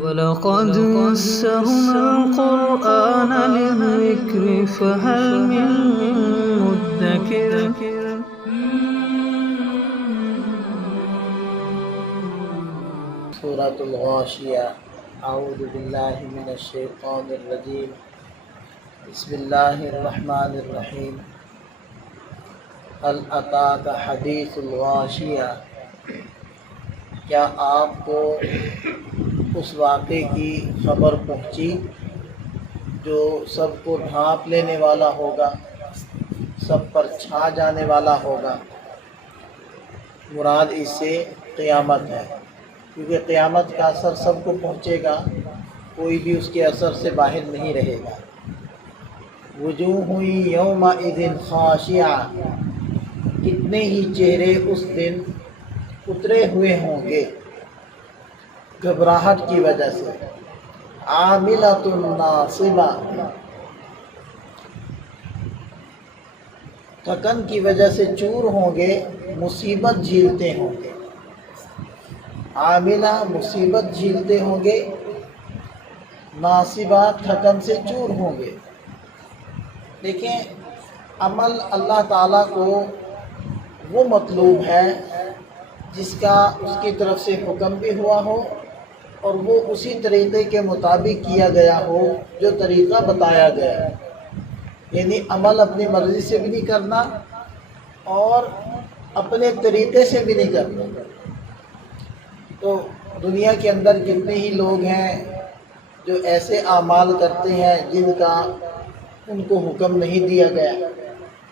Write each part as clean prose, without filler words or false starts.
وَلَقَدْ يَسَّرْنَا الْقُرْآنَ لِلذِّكْرِ فَهَلْ مِن مُّدَّكِرٍ سورۃ الغاشیہ۔ اعوذ باللہ من الشیطان الرجیم، بسم اللہ الرحمن الرحیم۔ هل اتاک حدیث الغاشیہ، کیا آپ کو اس واقعے کی خبر پہنچی جو سب کو ڈھانپ لینے والا ہوگا، سب پر چھا جانے والا ہوگا؟ مراد اس سے قیامت ہے، کیونکہ قیامت کا اثر سب کو پہنچے گا، کوئی بھی اس کے اثر سے باہر نہیں رہے گا۔ وجوہ یومئذ خاشعہ، کتنے ہی چہرے اس دن اترے ہوئے ہوں گے گھبراہٹ کی وجہ سے۔ عاملۃ ناصبہ، تھکن کی وجہ سے چور ہوں گے، مصیبت جھیلتے ہوں گے۔ عاملہ مصیبت جھیلتے ہوں گے، ناصبہ تھکن سے چور ہوں گے۔ دیکھیں، عمل اللہ تعالیٰ کو وہ مطلوب ہے جس کا اس کی طرف سے حکم بھی ہوا ہو اور وہ اسی طریقے کے مطابق کیا گیا ہو جو طریقہ بتایا گیا ہے۔ یعنی عمل اپنی مرضی سے بھی نہیں کرنا اور اپنے طریقے سے بھی نہیں کرنا۔ تو دنیا کے اندر کتنے ہی لوگ ہیں جو ایسے اعمال کرتے ہیں جن کا ان کو حکم نہیں دیا گیا،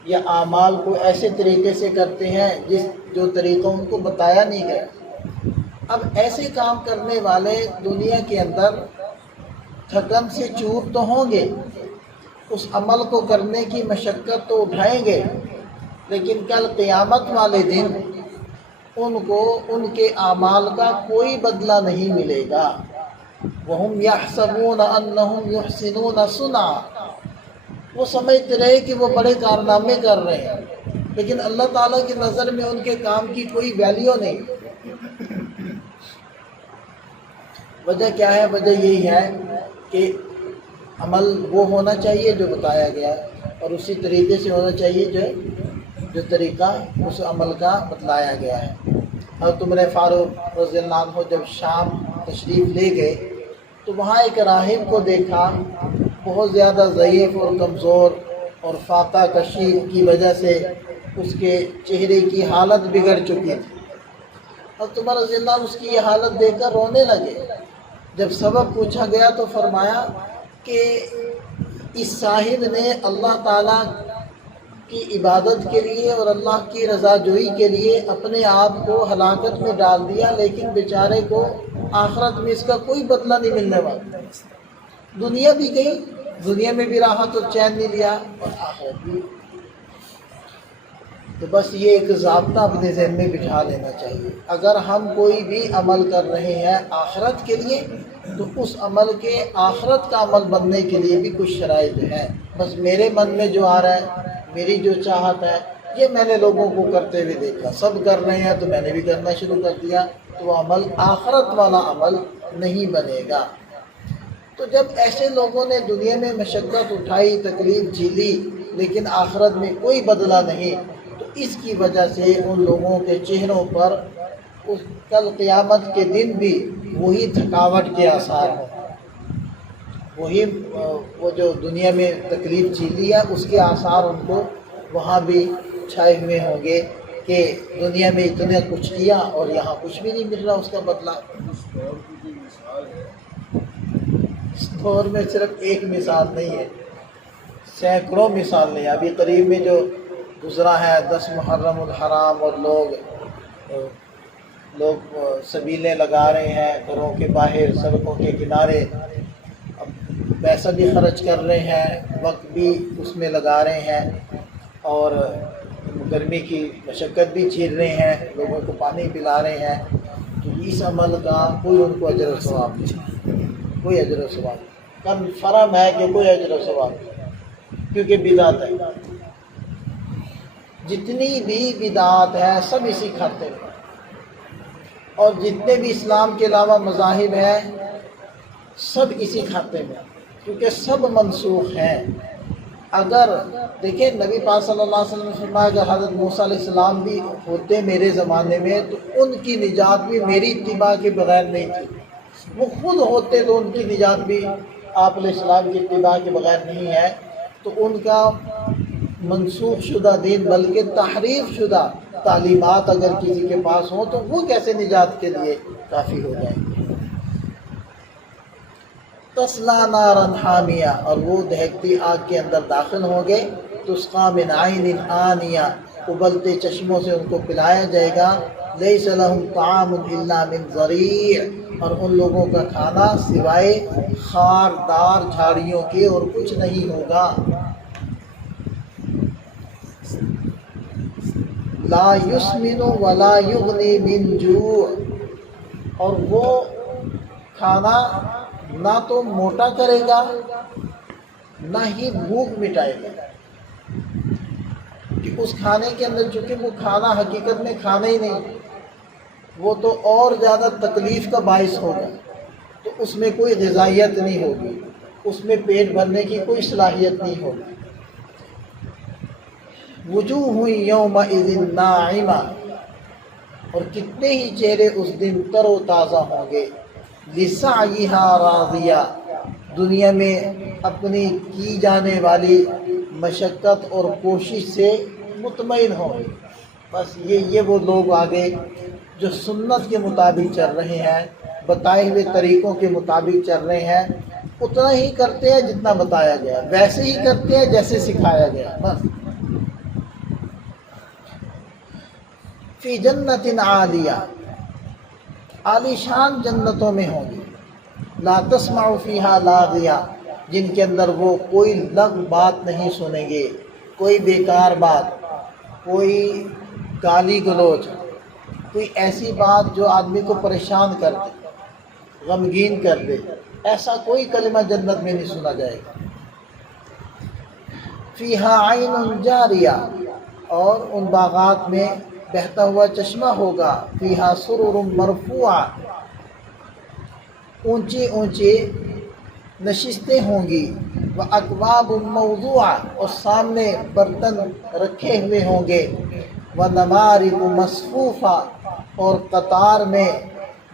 یا اعمال کو ایسے طریقے سے کرتے ہیں جو طریقہ ان کو بتایا نہیں گیا۔ اب ایسے کام کرنے والے دنیا کے اندر تھکن سے چور تو ہوں گے، اس عمل کو کرنے کی مشقت تو اٹھائیں گے، لیکن کل قیامت والے دن ان کو ان کے اعمال کا کوئی بدلہ نہیں ملے گا۔ وَهُمْ يَحْسَبُونَ أَنَّهُمْ يُحْسِنُونَ صُنْعًا، وہ سمجھتے رہے کہ وہ بڑے کارنامے کر رہے ہیں، لیکن اللہ تعالیٰ کی نظر میں ان کے کام کی کوئی ویلیو نہیں۔ وجہ کیا ہے؟ وجہ یہی ہے کہ عمل وہ ہونا چاہیے جو بتایا گیا ہے، اور اسی طریقے سے ہونا چاہیے جو طریقہ اس عمل کا بتلایا گیا ہے۔ حضرت عمر فاروق رضی اللہ عنہ جب شام تشریف لے گئے تو وہاں ایک راہب کو دیکھا، بہت زیادہ ضعیف اور کمزور، اور فاقہ کشی کی وجہ سے اس کے چہرے کی حالت بگڑ چکی تھی۔ حضرت عمر رضی اللہ عنہ اس کی یہ حالت دیکھ کر رونے لگے۔ جب سبب پوچھا گیا تو فرمایا کہ اس صاحب نے اللہ تعالیٰ کی عبادت کے لیے اور اللہ کی رضا جوئی کے لیے اپنے آپ کو ہلاکت میں ڈال دیا، لیکن بیچارے کو آخرت میں اس کا کوئی بدلہ نہیں ملنے والا۔ دنیا بھی گئی، دنیا میں بھی راحت اور چین نہیں لیا، اور آخرت بھی۔ تو بس یہ ایک ضابطہ اپنے ذہن میں بٹھا لینا چاہیے، اگر ہم کوئی بھی عمل کر رہے ہیں آخرت کے لیے تو اس عمل کے آخرت کا عمل بننے کے لیے بھی کچھ شرائط ہیں۔ بس میرے من میں جو آ رہا ہے، میری جو چاہت ہے، یہ میں نے لوگوں کو کرتے ہوئے دیکھا، سب کر رہے ہیں تو میں نے بھی کرنا شروع کر دیا، تو وہ عمل آخرت والا عمل نہیں بنے گا۔ تو جب ایسے لوگوں نے دنیا میں مشقت اٹھائی، تکلیف جھیلی، لیکن آخرت میں کوئی بدلہ نہیں، تو اس کی وجہ سے ان لوگوں کے چہروں پر کل قیامت کے دن بھی وہی تھکاوٹ کے آثار ہیں، وہی وہ جو دنیا میں تکلیف جھیلی ہے اس کے آثار ان کو وہاں بھی چھائے ہوئے ہوں گے کہ دنیا میں اتنا کچھ کیا اور یہاں کچھ بھی نہیں مل رہا اس کا بدلہ۔ اس دور میں صرف ایک مثال نہیں ہے، سینکڑوں مثال ہیں۔ ابھی قریب میں جو گزرا ہے 10 محرم الحرام، اور لوگ سبیلیں لگا رہے ہیں گھروں کے باہر، سڑکوں کے کنارے، اب پیسہ بھی خرچ کر رہے ہیں، وقت بھی اس میں لگا رہے ہیں، اور گرمی کی مشقت بھی جھیل رہے ہیں، لوگوں کو پانی پلا رہے ہیں، تو اس عمل کا کوئی ان کو اجر و ثواب نہیں، کوئی اجر و ثواب نہیں، کنفرم ہے کہ کوئی اجر و ثواب نہیں، کیونکہ بدعت ہے۔ جتنی بھی بدعات ہے سب اسی کھاتے میں، اور جتنے بھی اسلام کے علاوہ مذاہب ہیں سب اسی کھاتے میں، کیونکہ سب منسوخ ہیں۔ اگر دیکھیں نبی پاک صلی اللہ علیہ وسلم نے فرمایا کہ حضرت موسیٰ علیہ السلام بھی ہوتے میرے زمانے میں تو ان کی نجات بھی میری اتباع کے بغیر نہیں تھی، وہ خود ہوتے تو ان کی نجات بھی آپ علیہ السلام کی اتباع کے بغیر نہیں ہے۔ تو ان کا منسوخ شدہ دین بلکہ تحریف شدہ تعلیمات اگر کسی کے پاس ہوں تو وہ کیسے نجات کے لیے کافی ہو جائیں گے۔ تسلا نارا حامیہ، اور وہ دہکتی آگ کے اندر داخل ہوں گے۔ تسقا من عین آنیہ، ابلتے چشموں سے ان کو پلایا جائے گا۔ لیس لہم طعام الا من ضریع، اور ان لوگوں کا کھانا سوائے خاردار جھاڑیوں کے اور کچھ نہیں ہوگا۔ لا یسمن ولا یغنی من جوع، اور وہ کھانا نہ تو موٹا کرے گا نہ ہی بھوک مٹائے گا، کہ اس کھانے کے اندر چونکہ وہ کھانا حقیقت میں کھانا ہی نہیں، وہ تو اور زیادہ تکلیف کا باعث ہوگا، تو اس میں کوئی غذائیت نہیں ہوگی، اس میں پیٹ بھرنے کی کوئی صلاحیت نہیں ہوگی۔ وجوہ یومئذ ناعمہ، اور کتنے ہی چہرے اس دن تر و تازہ ہوں گے۔ لسعیہا راضیہ، دنیا میں اپنی کی جانے والی مشقت اور کوشش سے مطمئن ہوں گے۔ بس یہ وہ لوگ آگے جو سنت کے مطابق چل رہے ہیں، بتائے ہوئے طریقوں کے مطابق چل رہے ہیں، اتنا ہی کرتے ہیں جتنا بتایا گیا، ویسے ہی کرتے ہیں جیسے سکھایا گیا، بس۔ فی جنت عالیہ، عالی شان جنتوں میں ہوں گے۔ لا تسمع فیہا لاغیہ، جن کے اندر وہ کوئی لغو بات نہیں سنیں گے، کوئی بیکار بات، کوئی گالی گلوچ، کوئی ایسی بات جو آدمی کو پریشان کر دے، غمگین کر دے، ایسا کوئی کلمہ جنت میں نہیں سنا جائے گا۔ فیہا عین جاریہ، اور ان باغات میں بہتا ہوا چشمہ ہوگا۔ فیہا سرر مرفوعہ، اونچی اونچی نشستیں ہوں گی۔ واکواب موضوعہ، اور سامنے برتن رکھے ہوئے ہوں گے۔ ونمارق مصفوفہ، اور قطار میں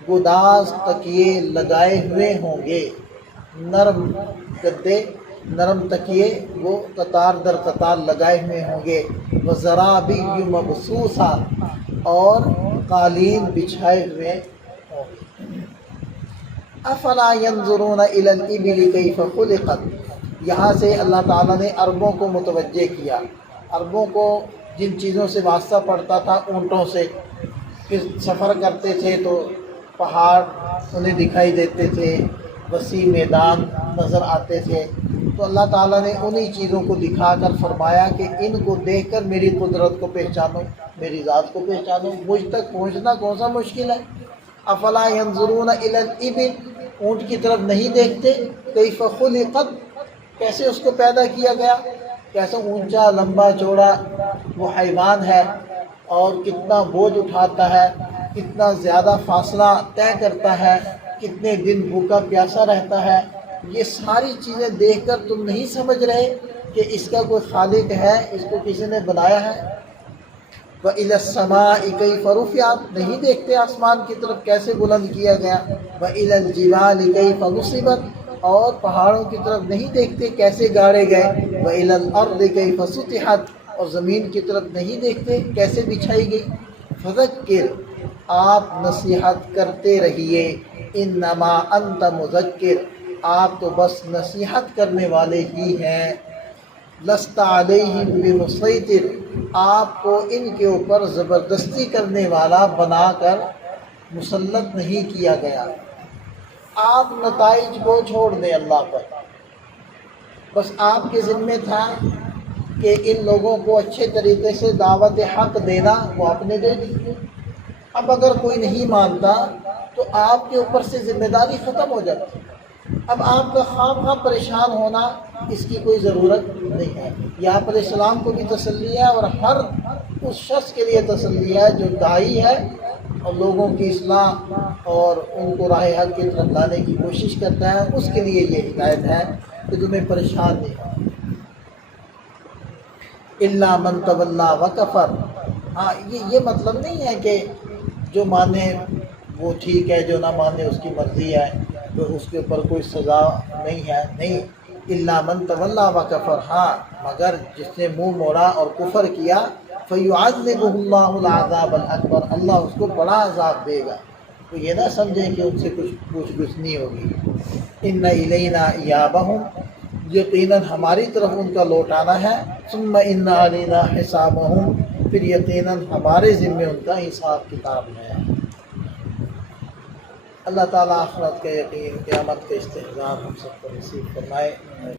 گداز تکیے لگائے ہوئے ہوں گے، نرم گدے، نرم تکیے وہ قطار در قطار لگائے ہوئے ہوں گے۔ وزرابی مبثوثہ، اور قالین بچھائے ہوئے ہوں گے۔ افلا ينظرون الى الابل كيف خلقت، یہاں سے اللہ تعالیٰ نے عربوں کو متوجہ کیا۔ عربوں کو جن چیزوں سے واسطہ پڑتا تھا، اونٹوں سے، پھر سفر کرتے تھے تو پہاڑ انہیں دکھائی دیتے تھے، وسیع میدان نظر آتے تھے، تو اللہ تعالیٰ نے انہی چیزوں کو دکھا کر فرمایا کہ ان کو دیکھ کر میری قدرت کو پہچانو، میری ذات کو پہچانو، مجھ تک پہنچنا کون سا مشکل ہے۔ افلا ينظرون الى الابل، اونٹ کی طرف نہیں دیکھتے، کیف خلقت، کیسے اس کو پیدا کیا گیا، کیسا اونچا لمبا چوڑا وہ حیوان ہے، اور کتنا بوجھ اٹھاتا ہے، کتنا زیادہ فاصلہ طے کرتا ہے، کتنے دن بھوکا پیاسا رہتا ہے۔ یہ ساری چیزیں دیکھ کر تم نہیں سمجھ رہے کہ اس کا کوئی خالق ہے، اس کو کسی نے بنایا ہے۔ وَإِلَى السَّمَاءِ كَيْفَ رُفِعَتْ، نہیں دیکھتے آسمان کی طرف کیسے بلند کیا گیا۔ وَإِلَى الْجِبَالِ كَيْفَ نُصِبَتْ، اور پہاڑوں کی طرف نہیں دیکھتے کیسے گاڑے گئے۔ وَإِلَى الْأَرْضِ كَيْفَ سُطِحَتْ، اور زمین کی طرف نہیں دیکھتے کیسے بچھائی گئی۔ فذکر، آپ نصیحت کرتے رہیے، انما انت مذکر، آپ تو بس نصیحت کرنے والے ہی ہیں۔ لست علیہم بمسیطر، آپ کو ان کے اوپر زبردستی کرنے والا بنا کر مسلط نہیں کیا گیا۔ آپ نتائج کو چھوڑ دیں اللہ پر، بس آپ کے ذمہ تھا کہ ان لوگوں کو اچھے طریقے سے دعوت حق دینا، وہ آپ نے دے دی۔ اب اگر کوئی نہیں مانتا تو آپ کے اوپر سے ذمہ داری ختم ہو جاتی۔ اب آپ کا خواہ پریشان ہونا اس کی کوئی ضرورت نہیں ہے۔ یہ آپ علیہ السلام کو بھی تسلی ہے، اور ہر اس شخص کے لیے تسلی ہے جو داعی ہے اور لوگوں کی اصلاح اور ان کو راہ حق کی طرف لانے کی کوشش کرتا ہے، اس کے لیے یہ ہدایت ہے کہ تمہیں پریشان نہیں ہو۔ الا من تولا وکفر، ہاں یہ مطلب نہیں ہے کہ جو مانے وہ ٹھیک ہے، جو نہ مانے اس کی مرضی ہے، تو اس کے اوپر کوئی سزا نہیں ہے، نہیں۔ الا من تولا وکفر، ہاں مگر جس نے منہ موڑا اور کفر کیا، فیعذبہ اللہ العذاب الاکبر، اللہ اس کو بڑا عذاب دے گا۔ تو یہ نہ سمجھیں کہ ان سے کچھ پوچھ گچھ نہیں ہوگی۔ ان الینا ایابہم، یقیناً ہماری طرف ان کا لوٹانا ہے، ثم ان علینا حسابہم، پھر یقیناً ہمارے ذمے ان کا حساب کتاب ہے۔ اللہ تعالیٰ آخرت کا یقین، قیامت کا استحضار ہم سب کو نصیب فرمائے۔